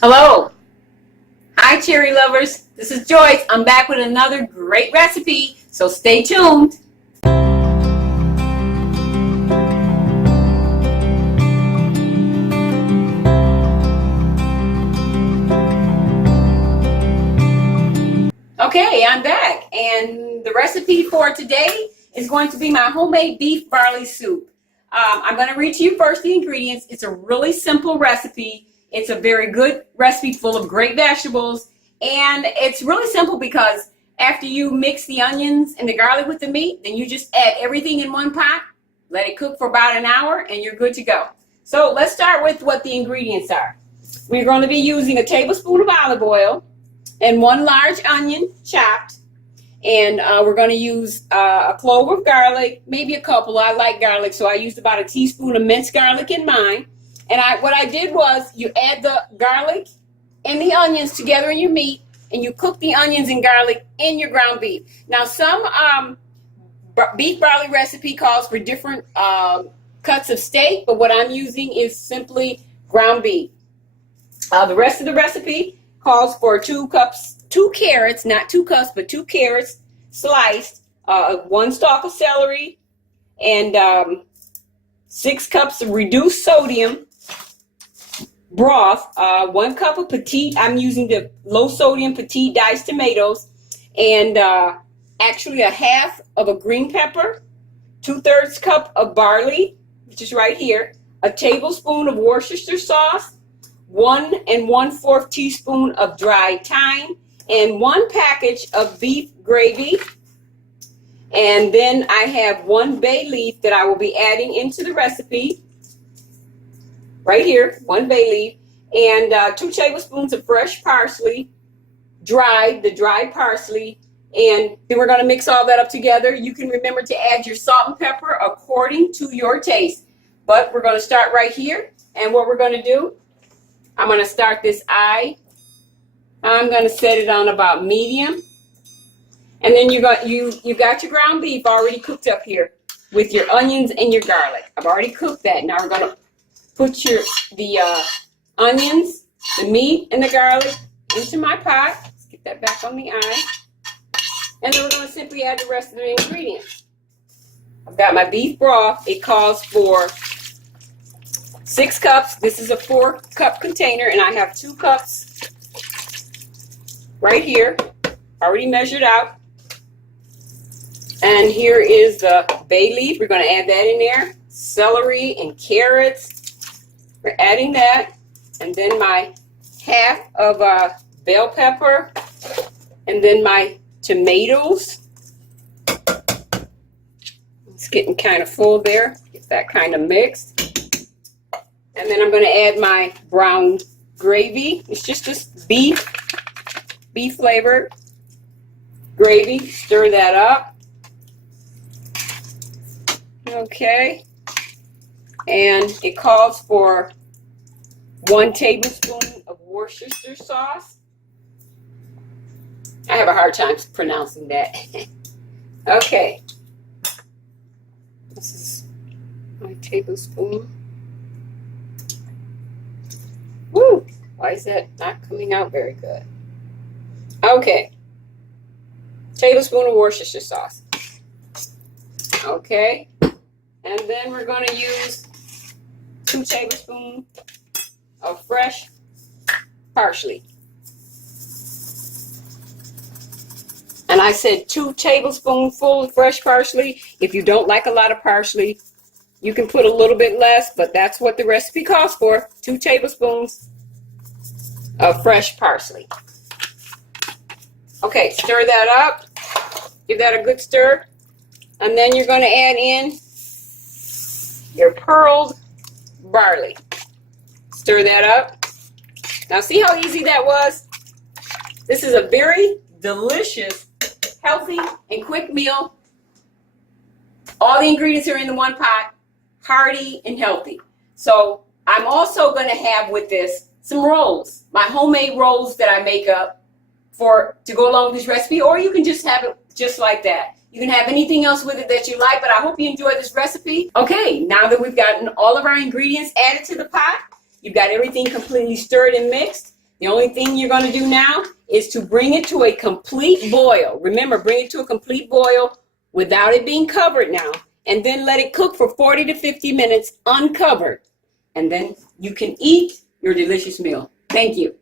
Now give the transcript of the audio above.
Hello. Hi, cherry lovers. This is Joyce. I'm back with another great recipe, so stay tuned. Okay, I'm back, and the recipe for today is going to be my homemade beef barley soup. I'm going to read to you first the ingredients. It's a really simple recipe. It's a very good recipe full of great vegetables, and it's really simple because after you mix the onions and the garlic with the meat, then you just add everything in one pot, let it cook for about an hour, and you're good to go. So let's start with what the ingredients are. We're going to be using a tablespoon of olive oil and one large onion chopped, and we're going to use a clove of garlic, maybe a couple. I like garlic, so I used about a teaspoon of minced garlic in mine. And what I did was you add the garlic and the onions together in your meat, and you cook the onions and garlic in your ground beef. Now, some beef barley recipe calls for different cuts of steak, but what I'm using is simply ground beef. The rest of the recipe calls for 2 carrots, not 2 cups, but 2 carrots sliced, 1 stalk of celery, and 6 cups of reduced sodium broth, 1 cup of petite, I'm using the low sodium petite diced tomatoes, and actually a half of a green pepper, 2/3 cup of barley, which is right here, a tablespoon of Worcestershire sauce, 1 1/4 teaspoon of dried thyme, and 1 package of beef gravy. And then I have 1 bay leaf that I will be adding into the recipe. Right here, 1 bay leaf, and 2 tablespoons of fresh parsley, the dried parsley, and then we're going to mix all that up together. You can remember to add your salt and pepper according to your taste. But we're going to start right here, and what we're going to do, I'm going to start this I'm going to set it on about medium, and then you got your ground beef already cooked up here with your onions and your garlic. I've already cooked that. Now we're going to put the onions, the meat, and the garlic into my pot. Let's get that back on the eye. And then we're going to simply add the rest of the ingredients. I've got my beef broth. It calls for 6 cups. This is a 4-cup container, and I have 2 cups right here, already measured out. And here is the bay leaf. We're going to add that in there. Celery and carrots. We're adding that, and then my half of bell pepper, and then my tomatoes. It's getting kind of full there. Get that kind of mixed. And then I'm going to add my brown gravy. It's just this beef flavored gravy. Stir that up. Okay. And it calls for 1 tablespoon of Worcestershire sauce. I have a hard time pronouncing that. Okay. This is my tablespoon. Woo! Why is that not coming out very good? Okay. Tablespoon of Worcestershire sauce. Okay. And then we're going to use 2 tablespoons of fresh parsley. And I said 2 tablespoons full of fresh parsley. If you don't like a lot of parsley, you can put a little bit less, but that's what the recipe calls for. 2 tablespoons of fresh parsley. Okay, stir that up. Give that a good stir. And then you're going to add in your pearled barley. Stir that up. Now see how easy that was? This is a very delicious, healthy, and quick meal. All the ingredients are in the one pot, hearty and healthy. So I'm also going to have with this some rolls, my homemade rolls that I make up to go along with this recipe, or you can just have it just like that. You can have anything else with it that you like, but I hope you enjoy this recipe. Okay, now that we've gotten all of our ingredients added to the pot, you've got everything completely stirred and mixed, The only thing you're going to do now is to bring it to a complete boil. Remember, bring it to a complete boil without it being covered now. And then let it cook for 40 to 50 minutes uncovered. And then you can eat your delicious meal. Thank you.